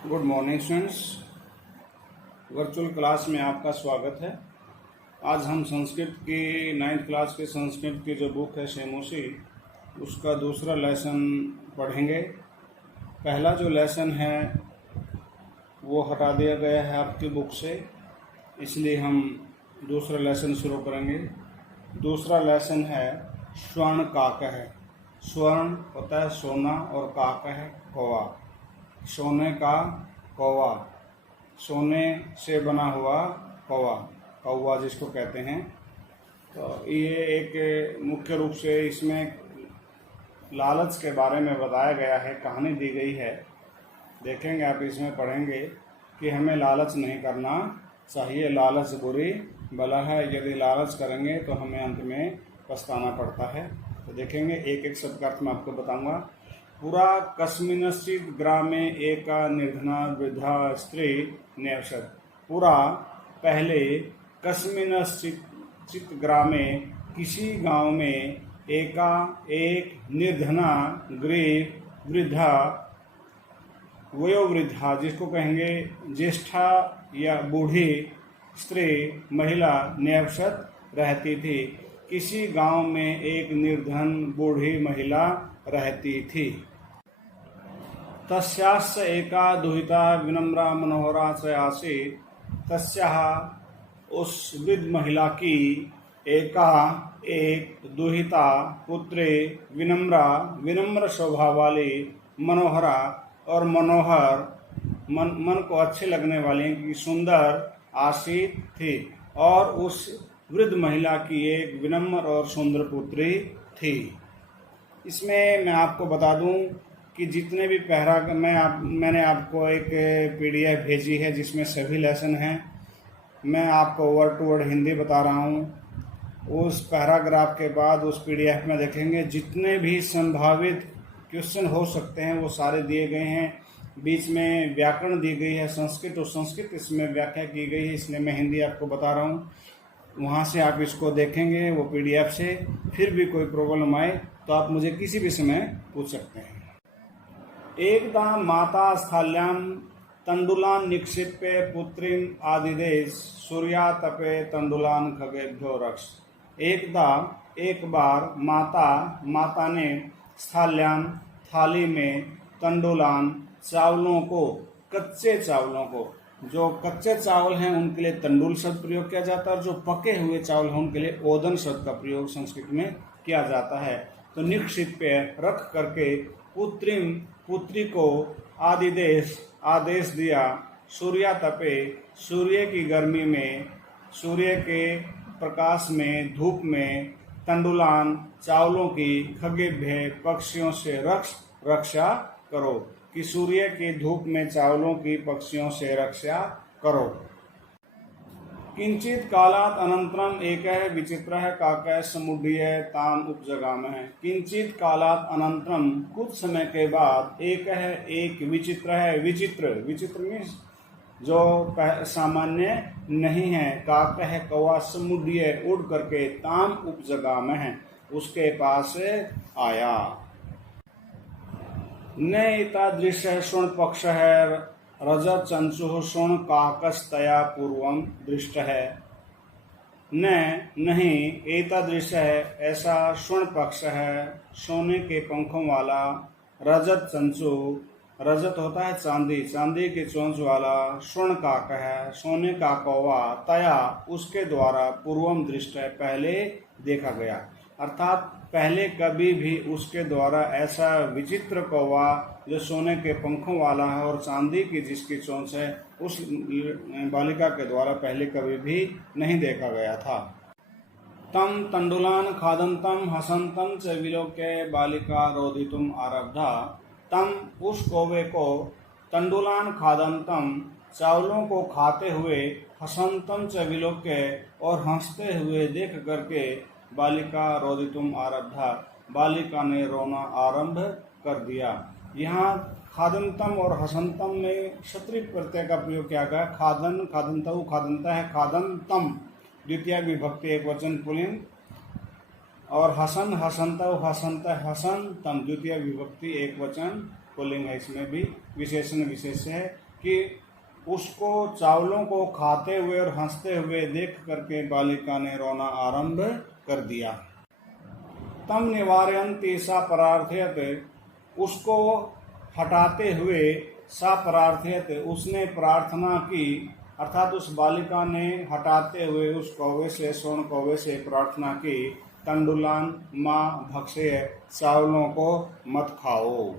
Good morning students. Virtual class में आपका स्वागत है। आज हम संस्कृत की 9th क्लास के संस्कृत की जो बुक है शेमोशी, उसका दूसरा लेसन पढ़ेंगे। पहला जो लेसन है वो हटा दिया गया है आपकी बुक से, इसलिए हम दूसरा लेसन शुरू करेंगे। दूसरा लेसन है स्वर्ण काक है। स्वर्ण होता है सोना और काक है कौवा। सोने का कौवा, सोने से बना हुआ कौवा, कौवा जिसको कहते हैं। तो ये एक मुख्य रूप से इसमें लालच के बारे में बताया गया है, कहानी दी गई है। देखेंगे आप, इसमें पढ़ेंगे कि हमें लालच नहीं करना चाहिए। लालच बुरी बला है, यदि लालच करेंगे तो हमें अंत में पछताना पड़ता है। तो देखेंगे, एक एक शब्द का अर्थ मैं आपको बताऊंगा। पुरा कस्मिंश्चित् ग्रामे एका निर्धना वृद्धा स्त्री न्यवसत्। पुरा पहले, कस्मिंश्चित् ग्रामे किसी गांव में, एक निर्धना गरीब वृद्धा, वयोवृद्धा जिसको कहेंगे ज्येष्ठा या बूढ़ी स्त्री महिला, न्यवसत् रहती थी। किसी गांव में एक निर्धन बूढ़ी महिला रहती थी। तस्यास्य एका दुहिता विनम्रा मनोहरा च आसीत्। तस्याः उस वृद्ध महिला की एक दुहिता पुत्री विनम्रा, विनम्र स्वभाव वाली, मनोहरा और मनोहर मन को अच्छे लगने वाली की सुंदर आसीत थी। और उस वृद्ध महिला की एक विनम्र और सुंदर पुत्री थी। इसमें मैं आपको बता दूं कि जितने भी मैंने आपको एक PDF भेजी है जिसमें सभी लेसन हैं। मैं आपको वर्ड टू वर्ड हिंदी बता रहा हूँ। उस पैराग्राफ के बाद उस PDF में देखेंगे जितने भी संभावित क्वेश्चन हो सकते हैं वो सारे दिए गए हैं। बीच में व्याकरण दी गई है संस्कृत, और संस्कृत इसमें व्याख्या की गई है, इसलिए मैं हिंदी आपको बता रहा हूँ। वहाँ से आप इसको देखेंगे वो PDF से। फिर भी कोई प्रॉब्लम आए तो आप मुझे किसी भी समय पूछ सकते हैं। एकदा माता स्थाल्यां तंडुलान निक्षिप्य पुत्रीम आदिदेश सूर्यातपे तंडुलान खगेभ्यो रक्ष। एक बार माता ने स्थाल्यां थाली में, तंडुलान चावलों को, कच्चे चावलों को, जो कच्चे चावल हैं उनके लिए तंडुल शब्द प्रयोग किया जाता है, और जो पके हुए चावल हैं उनके लिए ओदन शब्द का प्रयोग संस्कृत में किया जाता है। तो निक्षिप्य रख करके, पुत्री को आदेश दिया, सूर्यातपे सूर्य की गर्मी में, सूर्य के प्रकाश में, धूप में, तंडुलान चावलों की, खगेभ्य पक्षियों से रक्षा करो, कि सूर्य की धूप में चावलों की पक्षियों से रक्षा करो। किंचित कालात अनंतरम एकः विचित्रः काकः समुड्डीय ताम उपजगामः। किंचित कालात अनंतरम, कुछ समय के बाद, एक विचित्र है। विचित्र मीन्स जो सामान्य नहीं है। काकः कौवा, समुड्डीय उड़ करके, ताम उपजगामः उसके पास आया। न एतादृश स्वर्ण पक्ष है रजत चंचु स्वर्ण काकस्तया पूर्वम दृष्ट है। नहीं एतादृश है, ऐसा स्वर्ण पक्ष है, सोने के पंखों वाला, रजत चंचु, रजत होता है चांदी, चांदी के चोंच वाला, स्वर्ण काक है, सोने का कौवा, तया उसके द्वारा, पूर्वम दृष्ट है पहले देखा गया। अर्थात पहले कभी भी उसके द्वारा ऐसा विचित्र कौवा जो सोने के पंखों वाला है और चांदी की जिसकी चोंच है, उस बालिका के द्वारा पहले कभी भी नहीं देखा गया था। तम तंडुलान खादंतम हसंतम च विलोक्य बालिका रोदितुम आरब्धा। तम उस कौवे को, तंडुलान खादंतम चावलों को खाते हुए, हसंतम च विलोक्य और हंसते हुए देख करके, बालिका रोदितुम आरब्धा बालिका ने रोना आरंभ कर दिया। यहाँ खादंतम और हसंतम में क्षत्रिय प्रत्यय का प्रयोग किया गया। खादंतऊ खादंता है, खादंतम द्वितीय विभक्ति एक वचन पुल्लिंग, और हसंतऊ हसंतम द्वितीय विभक्ति एक वचन पुल्लिंग है। इसमें भी विशेषण विशेष है। कि उसको चावलों को खाते हुए और हंसते हुए देख करके बालिका ने रोना आरंभ कर दिया। तम निवारयन्ति सा प्रार्थयत, उसको हटाते हुए सा प्रार्थयत, उसने प्रार्थना की, अर्थात उस बालिका ने हटाते हुए उस कौवे से, स्वर्ण कौवे से प्रार्थना की, तंडुलान माँ भक्षय, चावलों को मत खाओ।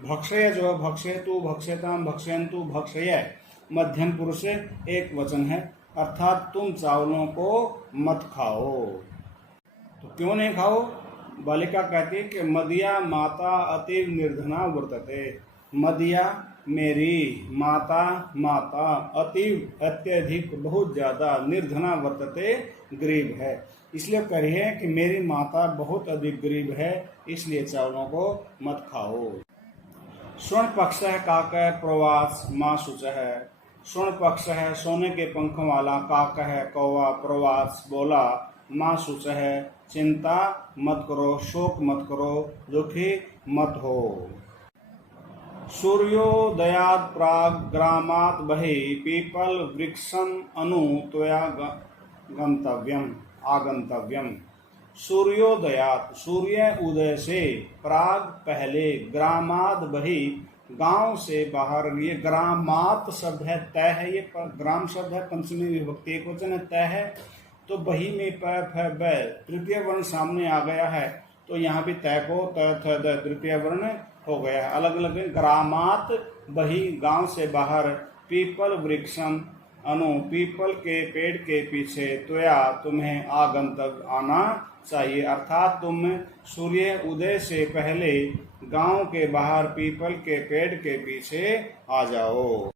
भक्षय जो भक्षय तू भक्षयताम भक्षयन्तु भक्षय मध्यम पुरुष एक वचन है, अर्थात तुम चावलों को मत खाओ। तो क्यों नहीं खाओ? बालिका कहती है कि मदिया माता अतीव निर्धना वर्तते। मदिया मेरी, माता माता, अतीव अत्यधिक बहुत ज्यादा, निर्धना वर्तते गरीब है। इसलिए कह रही है कि मेरी माता बहुत अधिक गरीब है, इसलिए चावलों को मत खाओ। स्वर्ण पक्ष है काक प्रवास माँ शुच है। स्वर्ण पक्ष है सोने के पंखों वाला, काक है कौवा, प्रवास बोला, माँ शुच है चिंता मत करो, शोक मत करो, दुखी मत हो। सूर्योदयात् प्राग ग्रामात् बहि पीपल वृक्षम अनु त्वया गंतव्यम आगंतव्यम। सूर्योदयात् सूर्य उदय से, प्राग पहले, ग्रामाद बहि गांव से बाहर। ये ग्रामात शब्द है, तय है, ये ग्राम शब्द है पंचमी विभक्ति एक वचन है, तय है। तो बही में प फ ब तृतीय वर्ण सामने आ गया है, तो यहाँ भी तय को त थ द तृतीय वर्ण हो गया है। अलग अलग ग्रामात बही गांव से बाहर, पीपल वृक्षम अनु पीपल के पेड़ के पीछे, त्वया तुम्हें आगंतव्य आना चाहिए, अर्थात तुम सूर्य उदय से पहले गांव के बाहर पीपल के पेड़ के पीछे आ जाओ।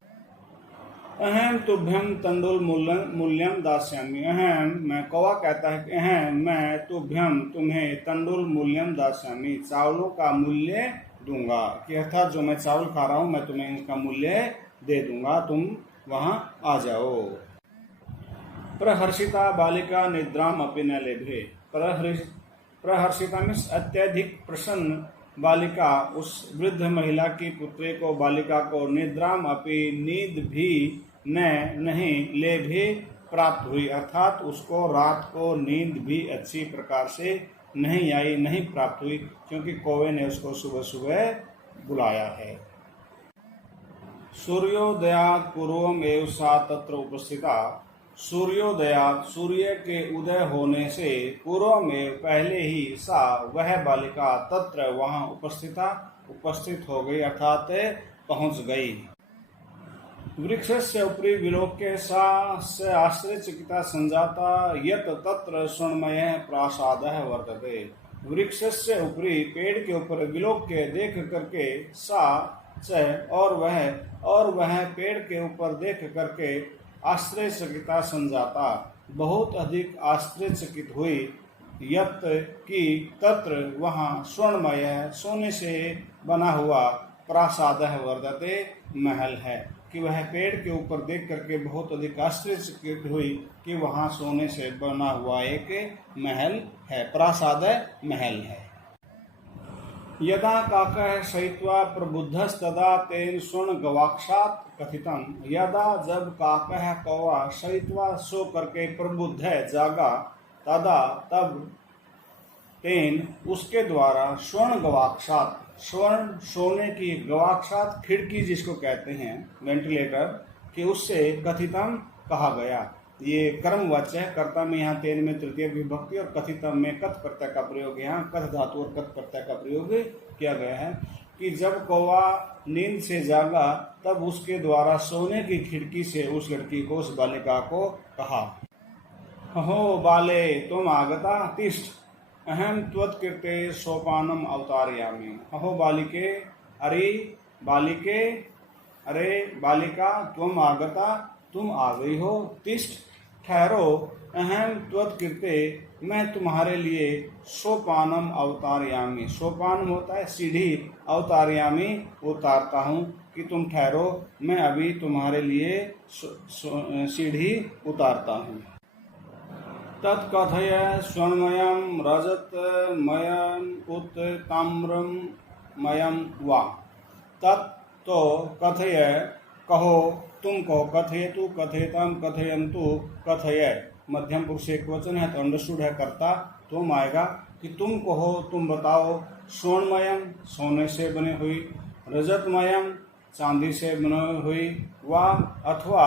अहम तुभ्यम तंडुल मूल्यम दास्यामि। अहम मैं, कौवा कहता है कि अहम मैं, तुभ्यम तुम्हें, तंडुल मूल्यम दास्यामि चावलों का मूल्य दूंगा, कि अर्थात जो मैं चावल खा रहा हूं मैं तुम्हें इसका मूल्य दे दूंगा, तुम वहां आ जाओ। प्रहर्षिता बालिका निद्राम अपि न लेभे। प्रहर्षिता में अत्यधिक प्रसन्न बालिका उस वृद्ध महिला की पुत्री को, बालिका को, निद्राम अपि नींद भी नहीं लेभे प्राप्त हुई, अर्थात उसको रात को नींद भी अच्छी प्रकार से नहीं आई, नहीं प्राप्त हुई, क्योंकि कौवे ने उसको सुबह सुबह बुलाया है। सूर्योदयात् पूर्वम एव सा तत्र उपस्थिता। सूर्योदयात् सूर्य के उदय होने से, पूर्व में पहले ही, सा वह बालिका, तत्र वहां, उपस्थिता उपस्थित हो गई, अर्थात पहुंच गई। वृक्षस्य उपरि विलोक्य सा से आश्चर्यचकिता संजाता यत तत्र स्वर्णमय प्रासादः वर्तते। वृक्षस्य उपरि पेड़ के ऊपर विलोक्य देख करके, सा और वह पेड़ के ऊपर देख करके आश्चर्यचकिता संजाता बहुत अधिक आश्चर्यचकित हुई, यत की तत्र वहाँ, स्वर्णमय सोने से बना हुआ, प्रासादः वर्तते महल है, कि वह पेड़ के ऊपर देख करके बहुत अधिक आश्चर्यचकित हुई कि वहाँ सोने से बना हुआ एक महल है, प्रासाद महल है। यदा काकः शयित्वा प्रबुद्धस्तदा तेन स्वर्ण गवाक्षात् कथितम। यदा जब काकः कौवा शयित्वा सो करके प्रबुद्ध है जागा, तदा तब तेन उसके द्वारा स्वर्ण गवाक्षात्, स्वर्ण सोने की, गवाक्षात् खिड़की जिसको कहते हैं वेंटिलेटर, कि उससे कथितम कहा गया। ये कर्मवाच्य है, कर्ता में यहाँ तेन में तृतीय विभक्ति और कथितम में कथ प्रत्यय का प्रयोग, यहाँ कथ धातु और कथ प्रत्यय का प्रयोग किया गया है, कि जब कौवा नींद से जागा तब उसके द्वारा सोने की खिड़की से उस लड़की को, उस बालिका को कहा, हो बाले तुम आगता तिष्ठ अहम त्वत्कृते सोपानम अवतारयामि। अहो बालिके, अरे बालिके, अरे बालिका तुम आगता, तुम आ गई हो, तिष्ठ ठहरो, अहम त्वत्कृते मैं तुम्हारे लिए, सोपानम अवतारयामि, सोपान होता है सीढ़ी, अवतारयामि उतारता हूँ, कि तुम ठहरो मैं अभी तुम्हारे लिए सीढ़ी उतारता हूँ। तत्कथय स्वर्णमयं रजतमयं उत ताम्रमयं वा। तत् तो कथय कहो, तुम कहो, कथयतु, कथयताम, कथयन्तु, कथय। मध्यम पुरुष एक वचन है तो अंडरस्टूड है कर्ता, तुम आएगा कि तुम कहो, तुम बताओ। स्वर्णमयम, सोने से बनी हुई। रजतमयम, चांदी से बनी हुई। वा अथवा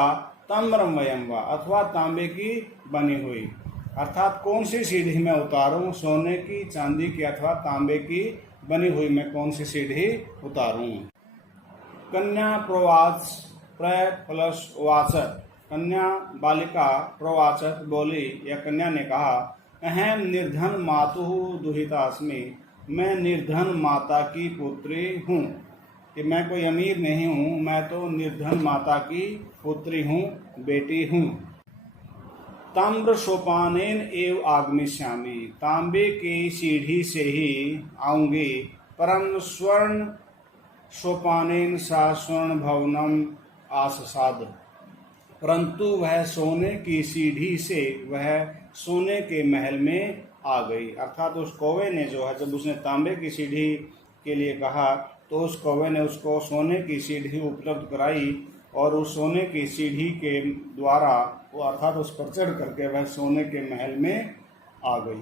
ताम्रमयम, वा अथवा तांबे की बनी हुई। अर्थात कौन सी सीढ़ी मैं उतारूं, सोने की, चांदी की अथवा तांबे की बनी हुई मैं कौन सी सीढ़ी उतारूं। कन्या प्रवाच प्र प्लस वाचक। कन्या बालिका प्रवाचक बोली या कन्या ने कहा, अहम निर्धन मातुः दुहितास्मि, मैं निर्धन माता की पुत्री हूँ। कि मैं कोई अमीर नहीं हूँ, मैं तो निर्धन माता की पुत्री हूँ, बेटी हूँ। ताम्र सोपानेन एव आगमिष्यामि, तांबे की सीढ़ी से ही आऊंगी। परम स्वर्ण सोपानेन सा स्वर्ण भवनम आससाद, परंतु वह सोने की सीढ़ी से वह सोने के महल में आ गई। अर्थात उस कौवे ने जो है, जब उसने तांबे की सीढ़ी के लिए कहा तो उस कौवे ने उसको सोने की सीढ़ी उपलब्ध कराई और उस सोने की सीढ़ी के द्वारा वो अर्थात उस पर चढ़ करके वह सोने के महल में आ गई।